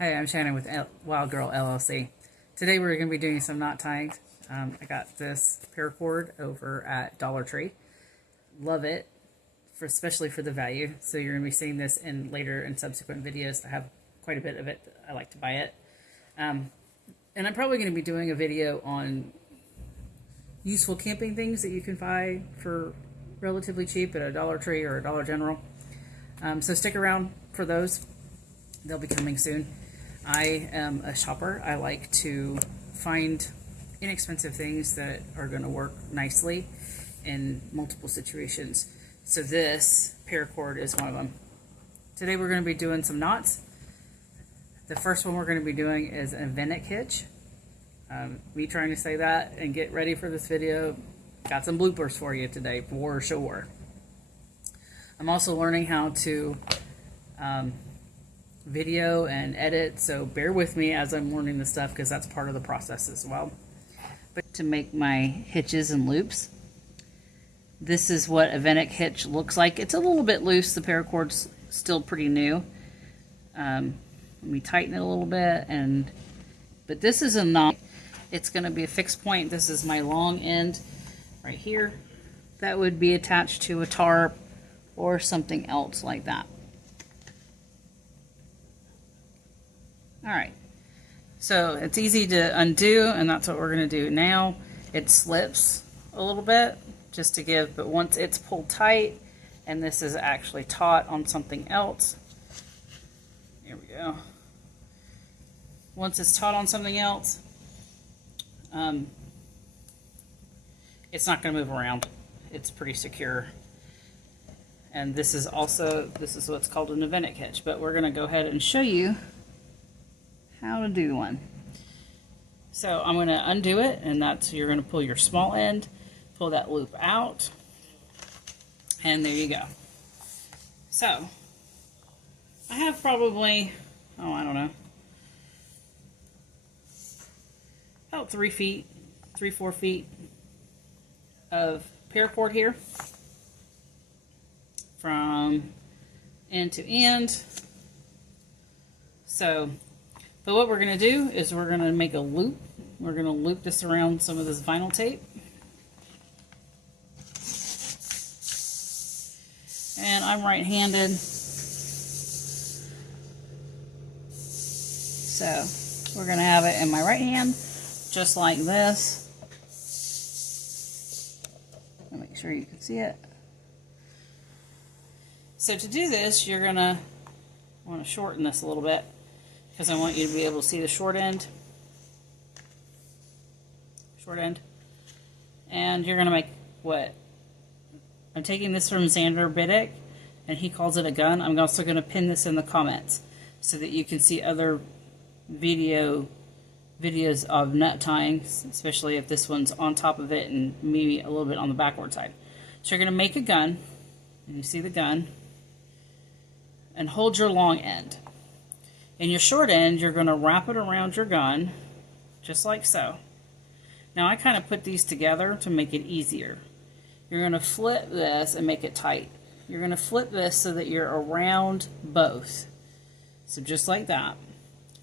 Hi, I'm Shannon with Wild Girl LLC. Today we're going to be doing some knot tying. I got this paracord over at Dollar Tree. Love it, especially for the value. So you're going to be seeing this in later and subsequent videos. I have quite a bit of it. I like to buy it. And I'm probably going to be doing a video on useful camping things that you can buy for relatively cheap at a Dollar Tree or a Dollar General. So stick around for those. They'll be coming soon. I am a shopper. I like to find inexpensive things that are going to work nicely in multiple situations. So this paracord is one of them. Today we're going to be doing some knots. The first one we're going to be doing is an Evenick hitch. Me trying to say that and get ready for this video. Got some bloopers for you today, for sure. I'm also learning how to video and edit, so bear with me as I'm learning this stuff because that's part of the process as well. But to make my hitches and loops, this is what a Evenick hitch looks like. It's a little bit loose. The paracord's still pretty new. Let me tighten it a little bit, but this is a knot. It's going to be a fixed point. This is my long end right here. That would be attached to a tarp or something else like that. Alright, so it's easy to undo, and that's what we're going to do now. It slips a little bit just to give, but once it's pulled tight, and this is actually taut on something else, here we go. Once it's taut on something else, it's not going to move around. It's pretty secure. And this is what's called an Evenick hitch, but we're going to go ahead and show you how to do one. So I'm going to undo it, and you're going to pull your small end, pull that loop out, and there you go. So I have probably, I don't know, about 3 feet, 4 feet of paracord here from end to end. But what we're going to do is we're going to make a loop. We're going to loop this around some of this vinyl tape. And I'm right-handed, so we're going to have it in my right hand, just like this. I'll make sure you can see it. So to do this, you're going to want to shorten this a little bit, because I want you to be able to see the short end. And you're going to make what? I'm taking this from Xander Budnick, and he calls it a gun. I'm also going to pin this in the comments so that you can see other videos of nut tying, especially if this one's on top of it and maybe a little bit on the backward side. So you're going to make a gun, and you see the gun, and hold your long end. In your short end, you're going to wrap it around your gun, just like so. Now I kind of put these together to make it easier. You're going to flip this and make it tight. You're going to flip this so that you're around both. So just like that.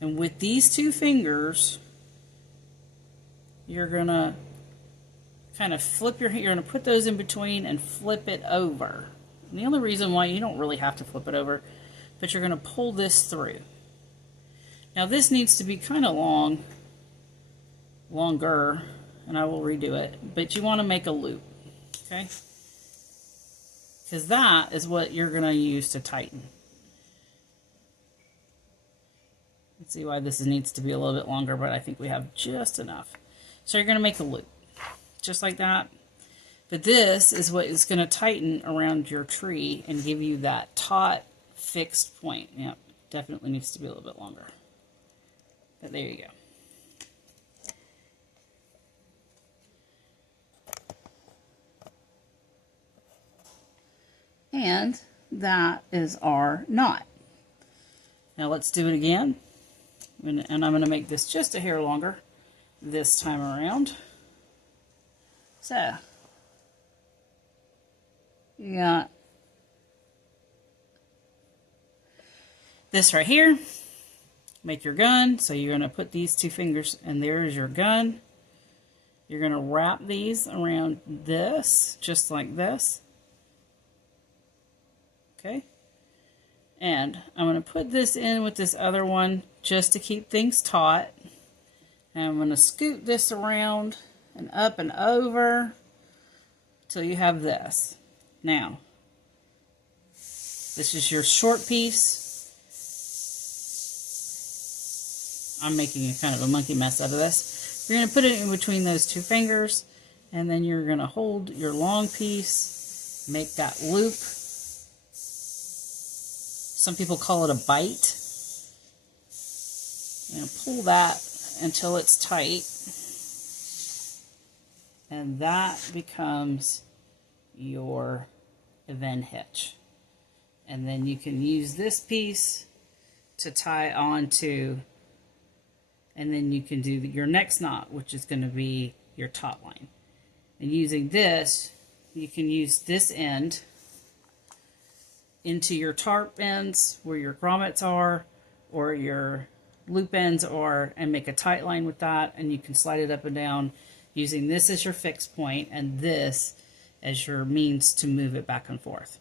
And with these two fingers, you're going to kind of flip you're going to put those in between and flip it over. And the only reason why, you don't really have to flip it over, but you're going to pull this through. Now this needs to be kind of longer, and I will redo it, but you want to make a loop, okay? Because that is what you're going to use to tighten. Let's see why this needs to be a little bit longer, but I think we have just enough. So you're going to make a loop, just like that. But this is what is going to tighten around your tree and give you that taut, fixed point. Yep, definitely needs to be a little bit longer. But there you go. And that is our knot. Now let's do it again. And I'm going to make this just a hair longer this time around. So, you got this right here. make your gun. So you're going to put these two fingers, and there's your gun. You're going to wrap these around this, just like this. Okay. And I'm going to put this in with this other one just to keep things taut. And I'm going to scoot this around and up and over till you have this. Now, this is your short piece. I'm making a kind of a monkey mess out of this. You're going to put it in between those two fingers, and then you're going to hold your long piece, make that loop. Some people call it a bite. And pull that until it's tight. And that becomes your Evenick hitch. And then you can use this piece to tie onto, and then you can do your next knot, which is going to be your taut line. And using this, you can use this end into your tarp ends where your grommets are, or your loop ends are, and make a tight line with that, and you can slide it up and down using this as your fixed point and this as your means to move it back and forth.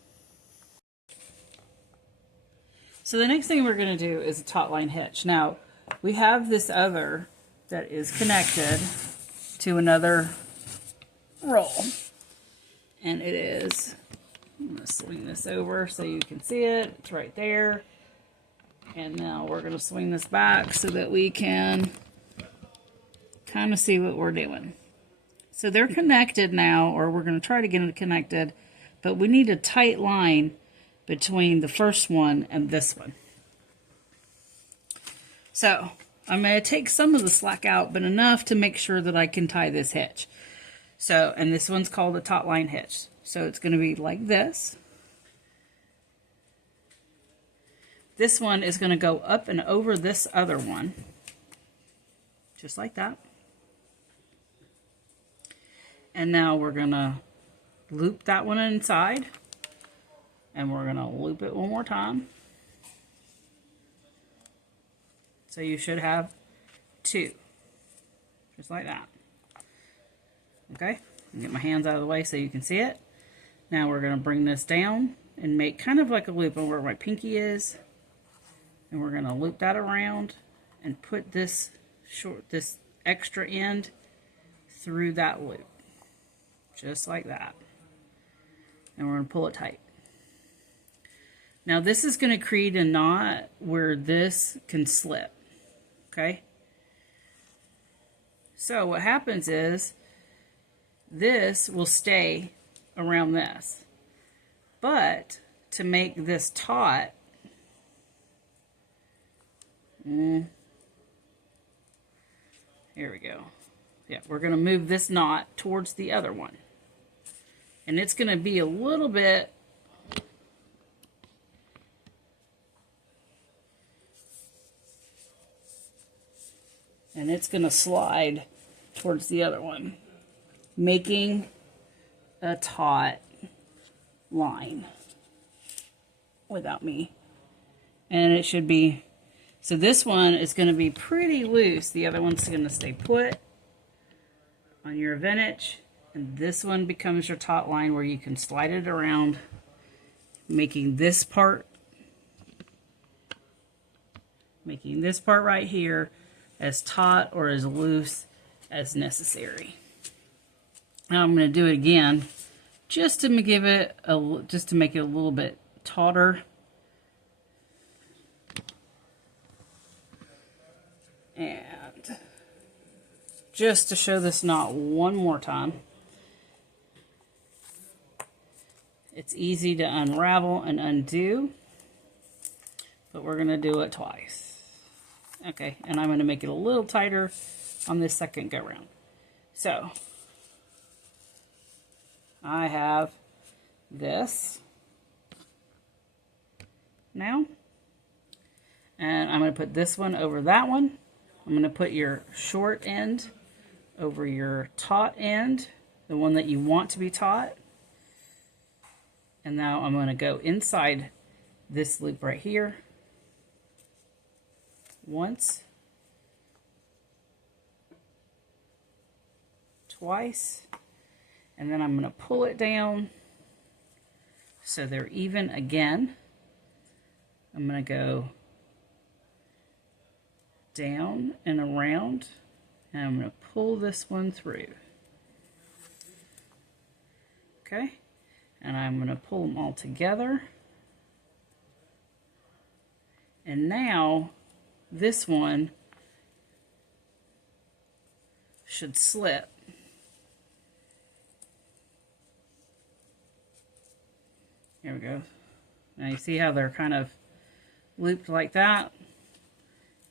So the next thing we're going to do is a taut line hitch. Now, we have this other that is connected to another roll, and it is, I'm going to swing this over so you can see it. It's right there. And now we're going to swing this back so that we can kind of see what we're doing. So they're connected now, or we're going to try to get it connected, but we need a tight line between the first one and this one. So I'm going to take some of the slack out, but enough to make sure that I can tie this hitch. So, and this one's called a taut line hitch. So it's going to be like this. This one is going to go up and over this other one, just like that. And now we're going to loop that one inside, and we're going to loop it one more time. So you should have two, just like that. Okay, get my hands out of the way so you can see it. Now we're going to bring this down and make kind of like a loop on where my pinky is. And we're going to loop that around and put this extra end through that loop. Just like that. And we're going to pull it tight. Now this is going to create a knot where this can slip. Okay? So what happens is this will stay around this. But to make this taut, here we go. Yeah, we're going to move this knot towards the other one. And it's going to be a little bit and it's going to slide towards the other one, making a taut line without me. And it should be, so this one is going to be pretty loose. The other one's going to stay put on your Evenick. And this one becomes your taut line where you can slide it around, making this part right here as taut or as loose as necessary. Now I'm going to do it again just to give it just to make it a little bit tauter. And just to show this knot one more time. It's easy to unravel and undo, but we're going to do it twice. Okay, and I'm going to make it a little tighter on this second go round. So, I have this now, and I'm going to put this one over that one. I'm going to put your short end over your taut end, the one that you want to be taut. And now I'm going to go inside this loop right here, once, twice, and then I'm going to pull it down so they're even again. I'm going to go down and around, and I'm going to pull this one through. Okay, and I'm going to pull them all together. And now this one should slip. There we go. Now you see how they're kind of looped like that?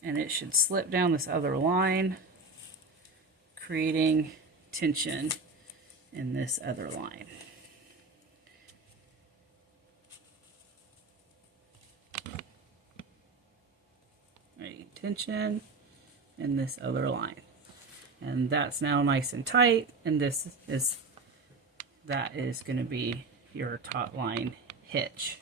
And it should slip down this other line, creating tension in this other line. Right, tension in this other line. And that's now nice and tight, and that is going to be your taut line hitch.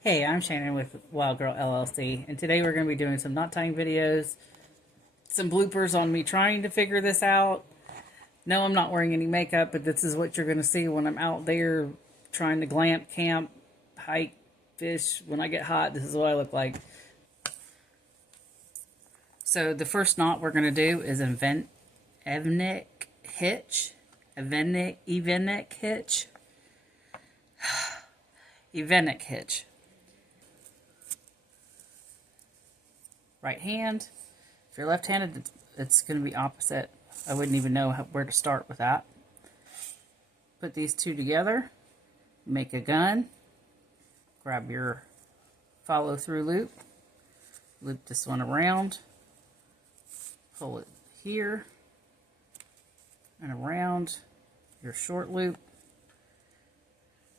Hey, I'm Shannon with Wild Girl LLC, and today we're going to be doing some knot tying videos, some bloopers on me trying to figure this out. No, I'm not wearing any makeup, but this is what you're going to see when I'm out there trying to glamp, camp, hike, fish. When I get hot, this is what I look like. So the first knot we're going to do is Evenick hitch. Evenick hitch. Evenick hitch. Right hand. If you're left-handed, it's going to be opposite. I wouldn't even know where to start with that. Put these two together. Make a gun. Grab your follow-through loop. Loop this one around. Pull it here and around your short loop,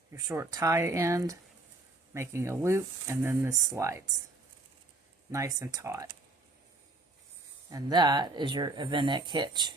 your short tie end, making a loop, and then this slides nice and taut. And that is your Evenick hitch.